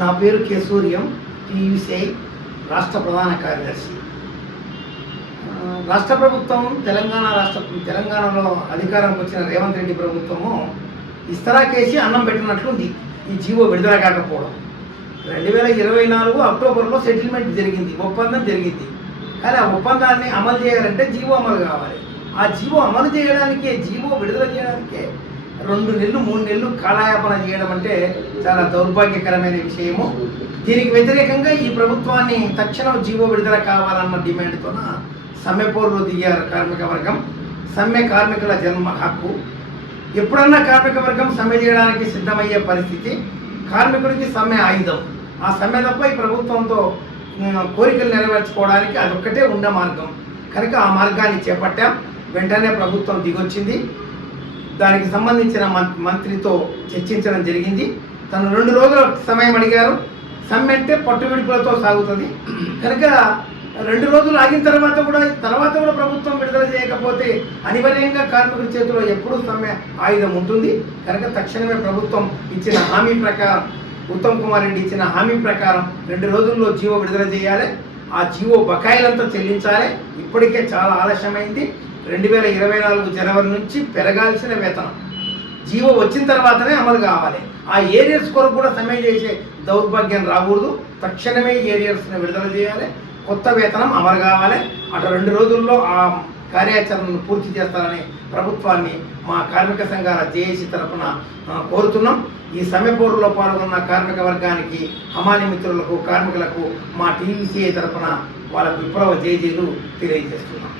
నా పేరు K Suryam TUCI రాష్ట్ర ప్రధాన కార్యదర్శి. రాష్ట్ర ప్రభుత్వం తెలంగాణ రాష్ట్ర తెలంగాణలో అధికారంకి వచ్చిన రేవంత్ రెడ్డి ప్రభుత్వము ఇస్తరాకేసి అన్నం పెట్టినట్లుంది ఈ జీవో విడుదల కాకపోవడం. రెండు వేల ఇరవై నాలుగు అక్టోబర్లో సెటిల్మెంట్ జరిగింది ఒప్పందం జరిగింది. కానీ ఆ ఒప్పందాన్ని అమలు చేయాలంటే జీవో అమలు కావాలి. ఆ జీవో అమలు చేయడానికే జీవో విడుదల చేయడానికే రెండు నెలలు మూడు నెలలు కాలయాపన చేయడం అంటే చాలా దౌర్భాగ్యకరమైన విషయము. దీనికి వ్యతిరేకంగా ఈ ప్రభుత్వాన్ని తక్షణం జీవో విడుదల కావాలన్న డిమాండ్తోన సమ్మె పోరులో దిగారు కార్మిక వర్గం. సమ్మె కార్మికుల జన్మ హక్కు. ఎప్పుడన్నా కార్మిక వర్గం సమ్మె చేయడానికి సిద్ధమయ్యే పరిస్థితి. కార్మికుడికి సమ్మె ఆయుధం. ఆ సమ్మె తప్ప ఈ ప్రభుత్వంతో కోరికలు నెరవేర్చుకోవడానికి అదొక్కటే ఉన్న మార్గం. కనుక ఆ మార్గాన్ని చేపట్టాం. వెంటనే ప్రభుత్వం దిగొచ్చింది. దానికి సంబంధించిన మం- మంత్రితో చర్చించడం జరిగింది. తను రెండు రోజుల సమయం అడిగారు. సమ్మె అంటే పట్టు విడుపులతో సాగుతుంది. కనుక రెండు రోజులు ఆగిన తర్వాత కూడా తర్వాత కూడా ప్రభుత్వం విడుదల చేయకపోతే అనివార్యంగా కార్మికుల చేతిలో ఎప్పుడూ సమ్మె ఆయుధం ఉంటుంది. కనుక తక్షణమే ప్రభుత్వం ఇచ్చిన హామీ ప్రకారం ఉత్తమ్ కుమార్ రెడ్డి ఇచ్చిన హామీ ప్రకారం రెండు రోజుల్లో జీవో విడుదల చేయాలి. ఆ జీవో బకాయిలంతా చెల్లించాలి. ఇప్పటికే చాలా ఆలస్యమైంది. రెండు వేల ఇరవై నాలుగు జనవరి నుంచి పెరగాల్సిన వేతనం. జీవో వచ్చిన తర్వాతనే అమలు కావాలి. ఆ ఏరియర్స్ కొరకు కూడా సమ్మె చేసే దౌర్భాగ్యం రాకూడదు. తక్షణమే ఏరియర్స్ని విడుదల చేయాలి. కొత్త వేతనం అమలు కావాలి. అటు రెండు రోజుల్లో ఆ కార్యాచరణను పూర్తి చేస్తారని ప్రభుత్వాన్ని మా కార్మిక సంఘాల జేఏసీ తరఫున కోరుతున్నాం. ఈ సమ్మె పోరులో పాల్గొన్న కార్మిక వర్గానికి హమాలి మిత్రులకు కార్మికులకు మా టీవీసీఐ తరఫున వాళ్ళకు విప్లవ జేజీలు తెలియజేస్తున్నాం.